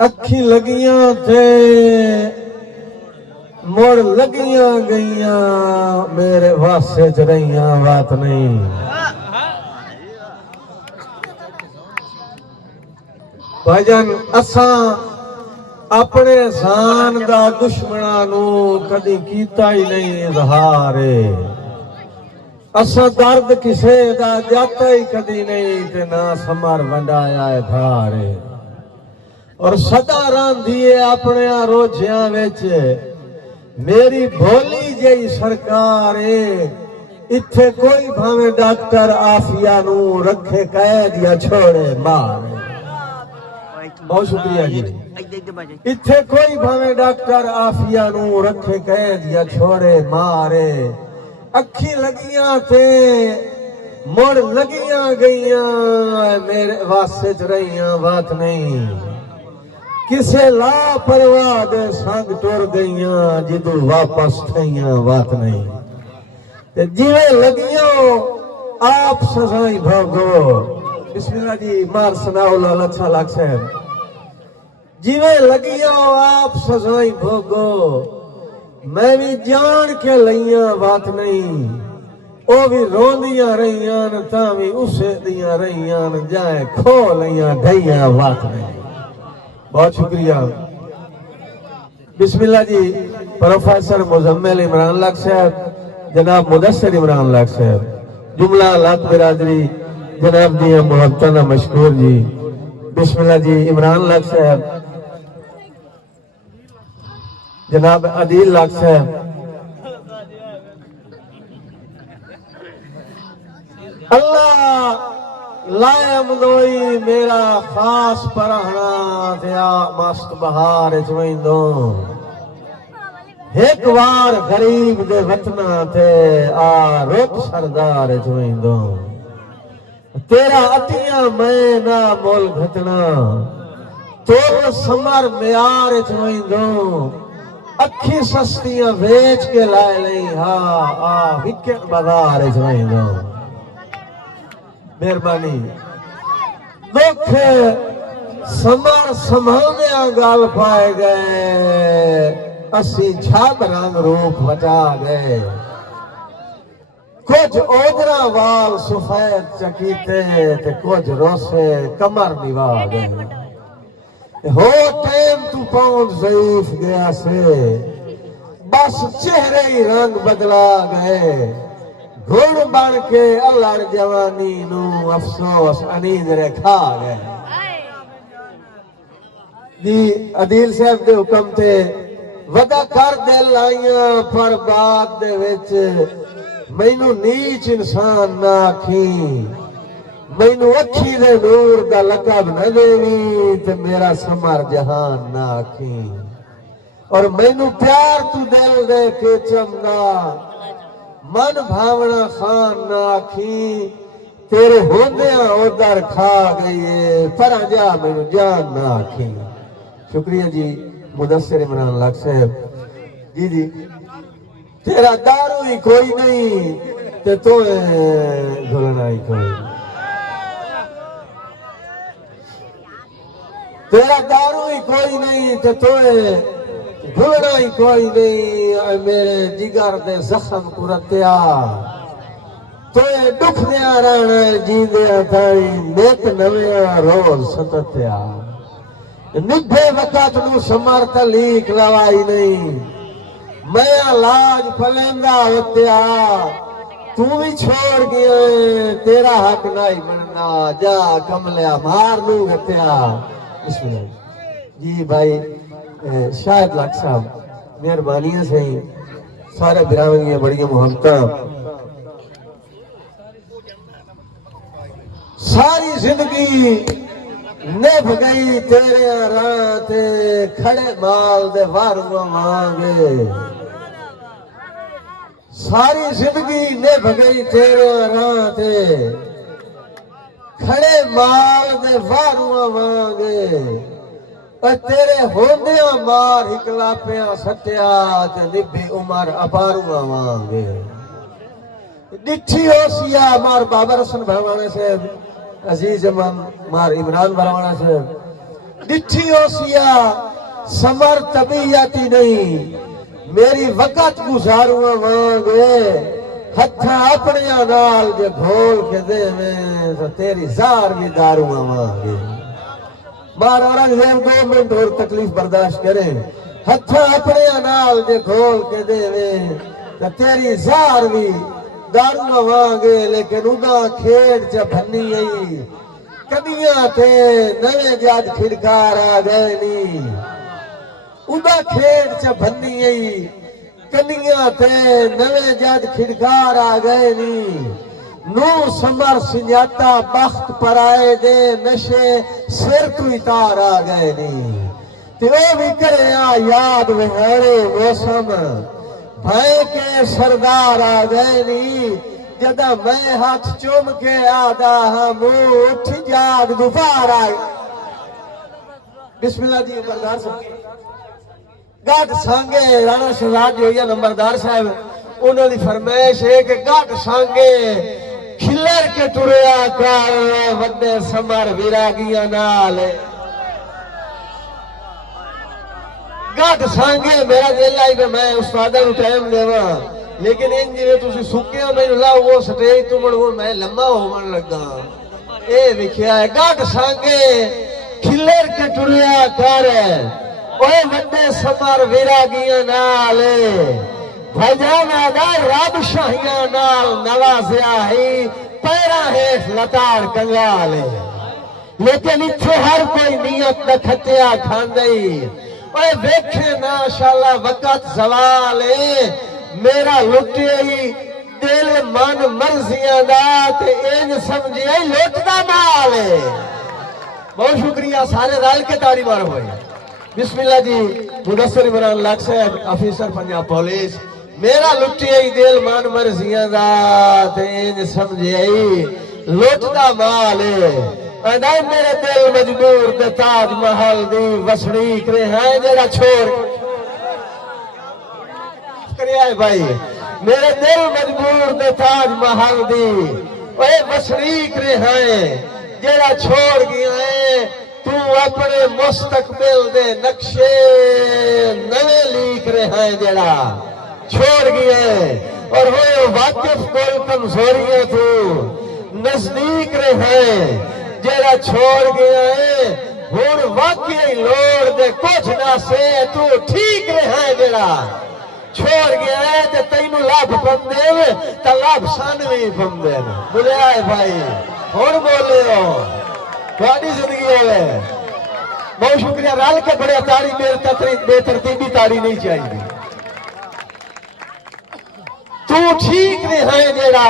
اکھی لگیاں تھے مڑ لگیاں گئیاں میرے واسطے چ رہیاں بات نہیں بھجن اساں اپنے سان دا دشمناں نو کدی کیتا ہی نہیں اظہار اساں درد کسے دا جاتا ہی کدی نہیں تے نہ سمر ونڈایا ہے دھارے اور سدا راندھیے اپنے روجیاں وچ میری بھولی جئی سرکار اتھے کوئی بھاویں ڈاکٹر آفیہ نو رکھے قید یا چھوڑے مارے بہت شکریہ جی اتھے کوئی بھاویں ڈاکٹر آفیہ نو رکھے قید یا چھوڑے مارے اکھی لگیاں تھے مڑ لگیاں گئیاں میرے واسطے چ رہیاں بات نہیں کسے لا پرواہ دے سنگ ٹر گئیاں جدو واپس تھیاں بات نہیں جیویں لگیاں آپ سزائیں بھوگو بسم اللہ جی مار سناؤ لال اچھا لگ صاحب جیویں لگیاں آپ سزائیں بھوگو میں بھی جان کے لئیاں بات نہیں او بھی روندیاں رہیاں تاں بھی اسے دیاں رہیاں جائیں کھو لئیاں ڈھیاں بات نہیں بہت شکریہ بسم اللہ جی پروفیسر مزمل عمران لاکھ صاحب جناب مدثر عمران لاکھ صاحب جملہ لاکھ برادری جناب جی محبتانہ مشکور جی بسم اللہ جی عمران لاکھ صاحب جناب عدیل لاکھ صاحب اللہ لائے مدوئی میرا خاص پرہنا دیا مست بہار جوئندوں ایک وار غریب دے وطنہ تے آ رک سردار جوئندوں تیرا عطیہ میں نہ مول گھٹنا تو سمر میار جوئندوں اکھی سستیاں بیچ کے لائے لئی ہاں وکٹ بغار جوئندوں مہربانی دکھ سمر سنبھالنے گال پائے گئے اسی جھاگ رنگ روپ بچا گئے کچھ اوجرا وال سفید چکیتے تے کچھ روسے کمر نوا گئے ہو ٹیم تو پاؤنڈ ضعیف گیا سے بس چہرے ہی رنگ بدلا گئے گھڑ بڑھ کے اللہ جوانی نو افسوس انید رکھا گئے جی عدیل صاحب دے حکم تے ودا کر دل آئیاں پر بات دے وچ مینو نیچ انسان نہ آکھیں مینو اکھی دے نور دا لقب نہ دینی تے میرا سمر جہان نہ آکھیں اور مینو پیار تو دل دے کے چمنا من بھاونا خان نہ آکھیں تیرے ہوندیاں ادھر کھا گئیے پر جا مینو جان نہ آکھیں شکریہ جی مدثر عمران لاکھ صاحب جی جی تیرا دارو ہی کوئی نہیں تے تو گھلنا ہی کوئی تیرا دارو ہی کوئی نہیں تے تو گھلنا ہی کوئی نہیں میرے جگر دے زخم کو رتیا تو دکھ دیا رہنا جیندیا تھائی نیت نویا روز ستتیا نبھے وقت نو سمر تلیق لوائی نہیں میں لاج پلیندہ ہوتیا تو بھی چھوڑ گیا تیرا حق نہیں بننا جا کملیا مار لوں گتیا بسم اللہ جی بھائی شاہد لاکھ صاحب مہربانیاں سے سارے براہنیاں بڑی محبتاں ساری زندگی نبھ گئی تیرے راہ تے کھڑے مال دے وارو مانگے ساری زندگی نبھ گئی تیرے راہ تے کھڑے مال دے وارو مانگے تیرے ہوندیاں مار ہکلا پیاں سٹیا تے نبھی عمر اپارو مانگے ڈٹھی ہو سیا مار بابر حسن بھروانے سے عزیز امام مار عمران بھروانا سے ڈٹھی ہو سیا سمر طبیعتی نہیں میری وقت گزاروں مانگے ہتھا اپنے نال جے گھول کے دے میں تو تیری زار بھی داروں مانگے بار اورنگزیب 2 منٹ اور تکلیف برداشت کریں ہتھا اپنے نال جے گھول کے دے میں تو تیری زار بھی داروں مانگے لیکن ادا کھیڑ چا بھنی آئی کدیاں تے نوے جاد کھڑکار آ گئے نہیں ادا کھیڑ چا بھنی آئی کنیاں تے نوے جاد کھڑکار آ گئے نہیں نو سمر سنجاتا بخت پر آئے دے نشے سر کوئی تار آ گئے نہیں تیو بھی کرے یاد وہارے موسم بھائی کے سردار آ گئے نہیں جدہ میں ہاتھ چوم کے آدھا ہم اٹھ جاد دوبار آئے بسم اللہ جی نمبردار صاحب گاٹ سانگے رانا شہزاد جو یہ نمبردار صاحب انہوں نے فرمائش ہے کہ گاٹ سانگے کھلر کے ٹریا کار وڈے سمر ویراگیاں نالے گاٹ سانگے میرا دل آئی کہ میں استادہ نو ٹائم دیوا لیکن ان جیوے تسی سکیا میں لاؤ وہ سٹیج تو مڑ وہ میں لمبا ہو من لگا اے وکھیا ہے گاٹ سانگے کھلر کے ٹریا کار اوے وڈے سمر ویراگیاں نالے بھجان آدھا رب شاہیاں نال نوازیا ہی پیرا ہیس لتار کنگالے لیکن اتھے ہر کوئی نیت نہ کھتیا کھاندئی اوے ویکھے ماشاءاللہ وقت زوالے میرا لٹی دل من مرضیاں دا تے این سمجھی آئی لوٹنا مالے بہت شکریہ سارے رائل کے تاڑی مار ہوئے بسم اللہ جی مدثر عمران لاکھ صاحب آفیسر پنجاب پولیس میرا لٹی آئی دل من مرضیاں دا تے این سمجھی آئی لوٹنا مالے اندائی میرے دل مجبور دے تاج محل دی وسڑی کرے ہیں جیڑا چھوڑ کرے آئے بھائی میرے دل مجبور دے تاج محل دی اے وسڑی کرے ہیں جیڑا چھوڑ گیا ہے تو اپنے مستقبل دے نقشے نوے لیک رہے ہیں جیڑا چھوڑ گیا ہے اور ہوئے واقف کوئی کمزوریاں تو نزدیک رہے ہیں جیڑا چھوڑ گیا ہے ہون واقعی لوڑ دے کچھ نہ سے تو ٹھیک رہے ہیں جیڑا چھوڑ گیا ہے تے تینو لابھ پندے تا لابھ سانوی پندے بولے آئے بھائی ہون بولے ہو تھوڑی زندگی ہوئے بہت شکریہ رال کے بڑے تاڑی بے ترتیبی تاڑی نہیں چاہیے تو ٹھیک نہیں ہے جیڑا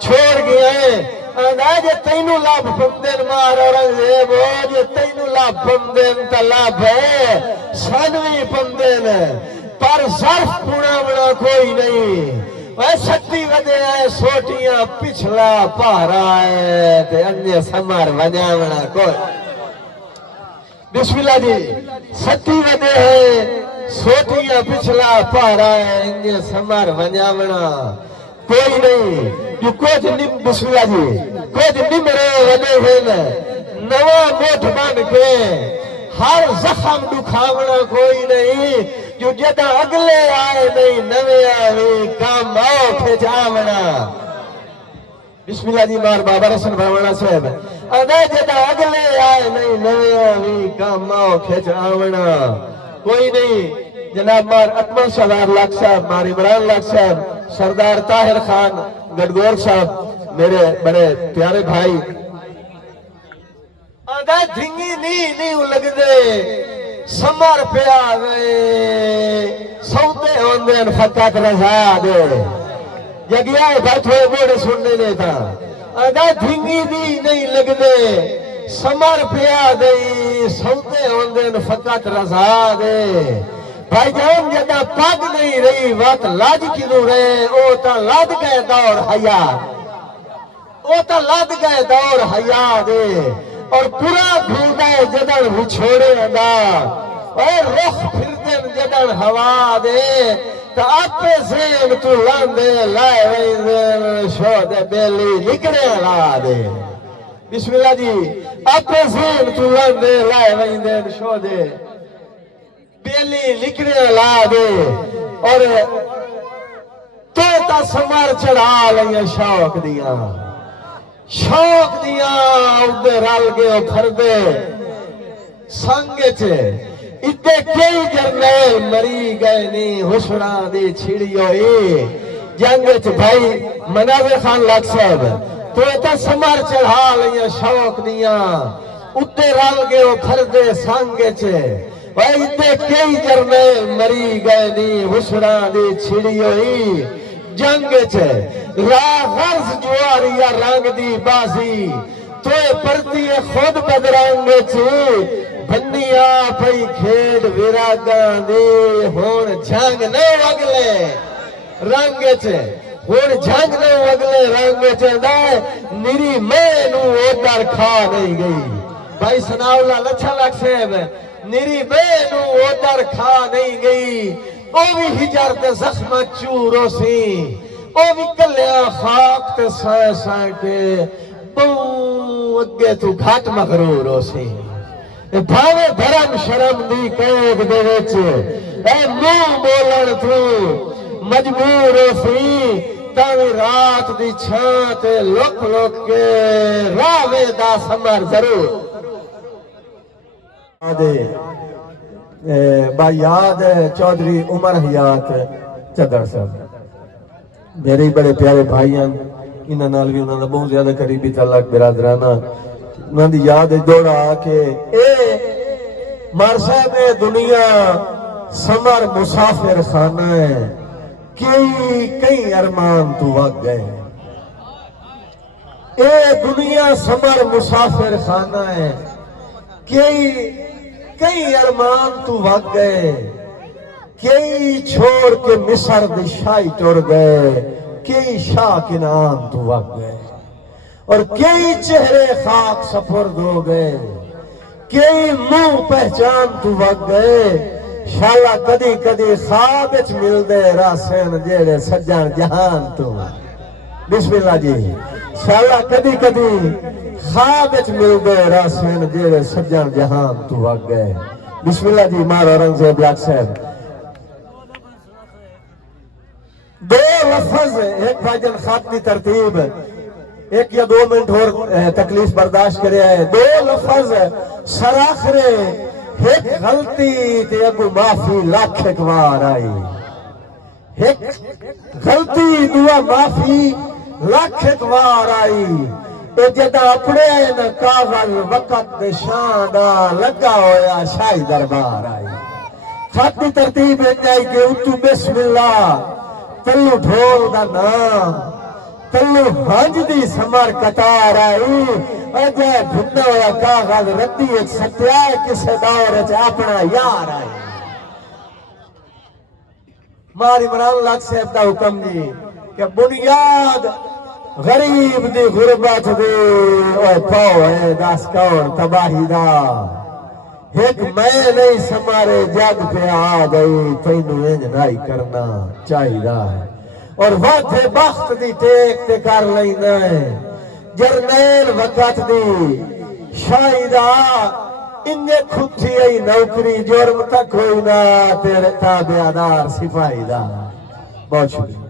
چھوڑ گیا ہے آج تینو لابھ پندن مار اورنگزیب ہو جو تینو لابھ پندن تا لابھ ہے سانوی پندن پر ظرف پونا بڑا کوئی نہیں اے سکتی ودے آئے سوٹیاں پچھلا پہرا ہے تے انجے سمار ونیا بڑا کوئی بسم اللہ جی سکتی ودے ہے سوٹیاں پچھلا پہرا ہے انجے سمار ونیا بڑا کوئی نہیں جو کچھ نم بسم اللہ جی کچھ نمرے ودے ہیں نوا موٹ بن کے ہر زخم دکھاونا کوئی نہیں جو جدہ اگلے آئے نہیں نوے آئے کام آؤ کھچاونا بسم اللہ جی مار بابا رسن بھروانا صاحب ادا جدہ اگلے آئے نہیں نوے آئے کام آؤ کھچاونا کوئی نہیں جناب مار اکمل سردار لاکھ صاحب مار عمران لاکھ صاحب سردار طاہر خان گڑگور صاحب میرے بڑے پیارے بھائی آدھا دھنگی نہیں لگ دے سمر پیا دے سوتے ہوندے فقط رضا دے جگیا بات ہوئے بوڑے سننے دیتا آدھا دھنگی نہیں لگ دے سمر پیا دے سوتے ہوندے فقط رضا دے بھائی جان جدہ پاگ نہیں رہی وقت لاج کنو رہے او تا لاد گئے دور حیا دے اور پورا بھوڑا جدن بچھوڑے ادا اور رخ پھر دن جدن ہوا دے تا اپے زین تو لاندے لائے ویزن شو دے بیلی نکڑے لا دے بسم اللہ جی اپنے زین تو لندے لائے ویندے شو دے بیلی لکڑے لا دے اور تو تا سمار چڑھا لیا شوق دیاں اُدھے رال گئے پھر دے سنگے چھے اتے کئی جرنیل مری گئے نہیں حسران دی چھڑی ہوئی جنگے چھے بھائی مناظر خان لگ صاحب تو تا سمار چڑھا لیا شوق دیاں اتے رال گئے پھر دے سنگے چھے بھائی اتے کئی جرنیل مری گئے نہیں حسران دی چھڑی ہوئی جنگے چھے را غرض جواری یا رنگ دی بازی توے پرتی خود بدرنگے چھے بنیا پئی کھیڑ ویراگاں دی ہون جھنگ نہ وگلے رنگے چھے ہون جھنگ نہ وگلے رنگے چھے دائے میری میں نو اوتر کھا نہیں گئی بھائی سناؤ اللہ لچھا لکھ صاحب میری میں نو اوتر کھا نہیں گئی او بھی ہجر تے زخم چورو سی او بھی کلیا خاک تے سائے سائے کے بوں اگے تو گھٹ مغرور ہو سی بھاوے دھرم شرم دی قید دے وچ اے منہ بولن تو مجبور ہو سی تاوی رات دی چھاں تے لک لک کے راوے دا سمر ضرور با یاد چودھری عمر حیات چدر صاحب میرے بڑے پیارے بھائی ہیں انہاں نال بھی انہاں دا بہت زیادہ قریبی تعلق برادرانہ انہاں دی یاد دوڑا کہ اے مار صاحب دنیا سمر مسافر خانہ ہے کئی ارمان تو وق گئے اے دنیا سمر مسافر خانہ ہے کئی ارمان تو وق گئے کئی چھوڑ کے مصر دی شاہی ٹر گئے کئی شاہ کنان تو وق گئے اور کئی چہرے خاک سپرد ہو گئے کئی منہ پہچان تو وق گئے شالا کدی کدی خواب اچ مل دے راسین جیڑے سجان جہان تو بسم اللہ جی شالا کدی کدی خواب اچ مل دے راسین جیڑے سجان جہان تو وق گئے بسم اللہ جی مار اورنگزیب لاکھ صاحب دو لفظ ایک بھاجن خط کی ترتیب ایک یا 2 منٹ اور تکلیف برداشت کرے ہے دو لفظ سراخرے ایک غلطی تے اگو معافی لاکھ اکوار آئی ایک غلطی دعا معافی لاکھ اکوار آئی اے جدا اپنے نا کاغذ وقت شاندہ لگا ہویا شاہی دربار آئی خط کی ترتیب انجائی کہ اتو بسم اللہ تلو ڈھول دا نام تلو ہنج دی سمر کتار آئی اجے بھنا ہویا کاغذ ردی ایک ستیائے کسے دور اچھ اپنا یار آئی ماری مران لاکھ صاحب دا حکم دی کہ بنیاد غریب دی غربت دی اوہ پاؤ ہے داس کون تباہی دا ایک میں نہیں سمارے جگ پہ آ گئی تینو انجنائی کرنا چاہی دا ہے اور وقت بخت دی ٹیک تے کر لینا ہے جرنیل وقت دی شاہدہ انہیں کھٹی ای نوکری جرم تک ہوئی نا تیرے تابعدار سپاہی دا بہت شکریہ